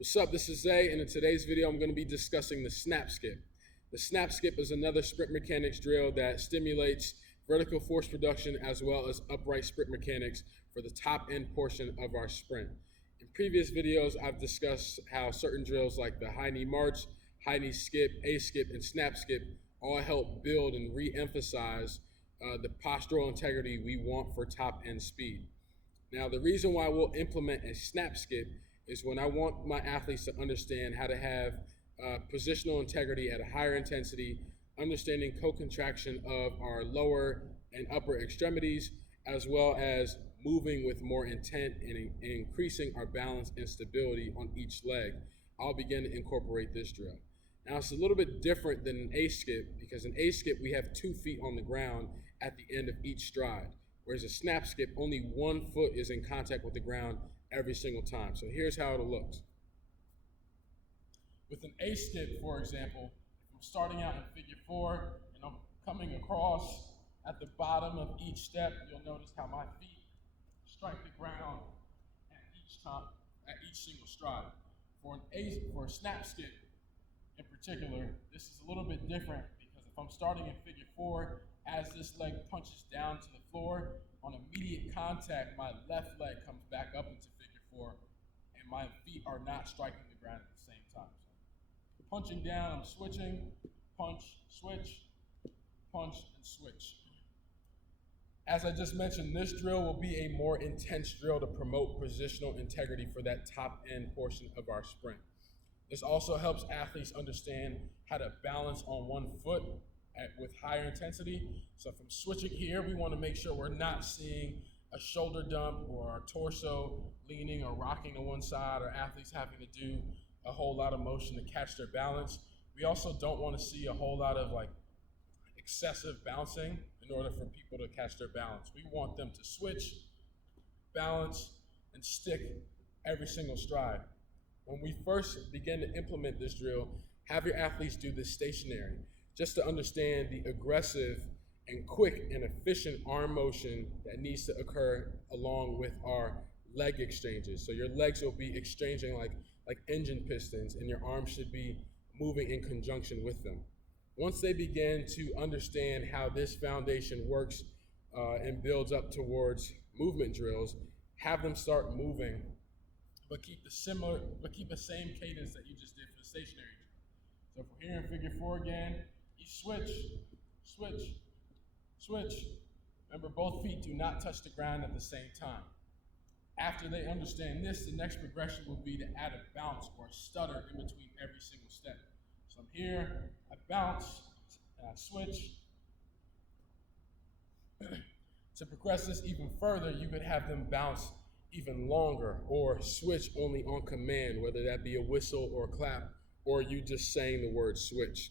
What's up? This is Zay, and in today's video, I'm going to be discussing the snap skip. The snap skip is another sprint mechanics drill that stimulates vertical force production as well as upright sprint mechanics for the top end portion of our sprint. In previous videos, I've discussed how certain drills like the high knee march, high knee skip, A skip, and snap skip all help build and re-emphasize the postural integrity we want for top end speed. Now, the reason why we'll implement a snap skip is when I want my athletes to understand how to have positional integrity at a higher intensity, understanding co-contraction of our lower and upper extremities, as well as moving with more intent and increasing our balance and stability on each leg. I'll begin to incorporate this drill. Now, it's a little bit different than an A skip because in A skip, we have 2 feet on the ground at the end of each stride. Whereas a snap skip, only 1 foot is in contact with the ground every single time. So here's how it looks. With an A skip, for example, if I'm starting out in figure 4 and I'm coming across at the bottom of each step, you'll notice how my feet strike the ground at each single stride. For a snap skip in particular, this is a little bit different because if I'm starting in figure 4, as this leg punches down to the floor, on immediate contact, my left leg comes back up into figure 4, and my feet are not striking the ground at the same time. So punching down, I'm switching, punch, switch, punch, and switch. As I just mentioned, this drill will be a more intense drill to promote positional integrity for that top end portion of our sprint. This also helps athletes understand how to balance on 1 foot with higher intensity. So if I'm switching here, we want to make sure we're not seeing a shoulder dump or our torso leaning or rocking to one side, or athletes having to do a whole lot of motion to catch their balance. We also don't want to see a whole lot of excessive bouncing in order for people to catch their balance. We want them to switch, balance, and stick every single stride. When we first begin to implement this drill, have your athletes do this stationary, just to understand the aggressive and quick and efficient arm motion that needs to occur along with our leg exchanges. So your legs will be exchanging like engine pistons, and your arms should be moving in conjunction with them. Once they begin to understand how this foundation works and builds up towards movement drills, have them start moving, but keep the same cadence that you just did for the stationary drill. So if we're here in figure 4 again, you switch, switch, switch. Remember, both feet do not touch the ground at the same time. After they understand this, the next progression will be to add a bounce or a stutter in between every single step. So I'm here, I bounce, and I switch. To progress this even further, you could have them bounce even longer or switch only on command, whether that be a whistle or a clap, or you just saying the word switch.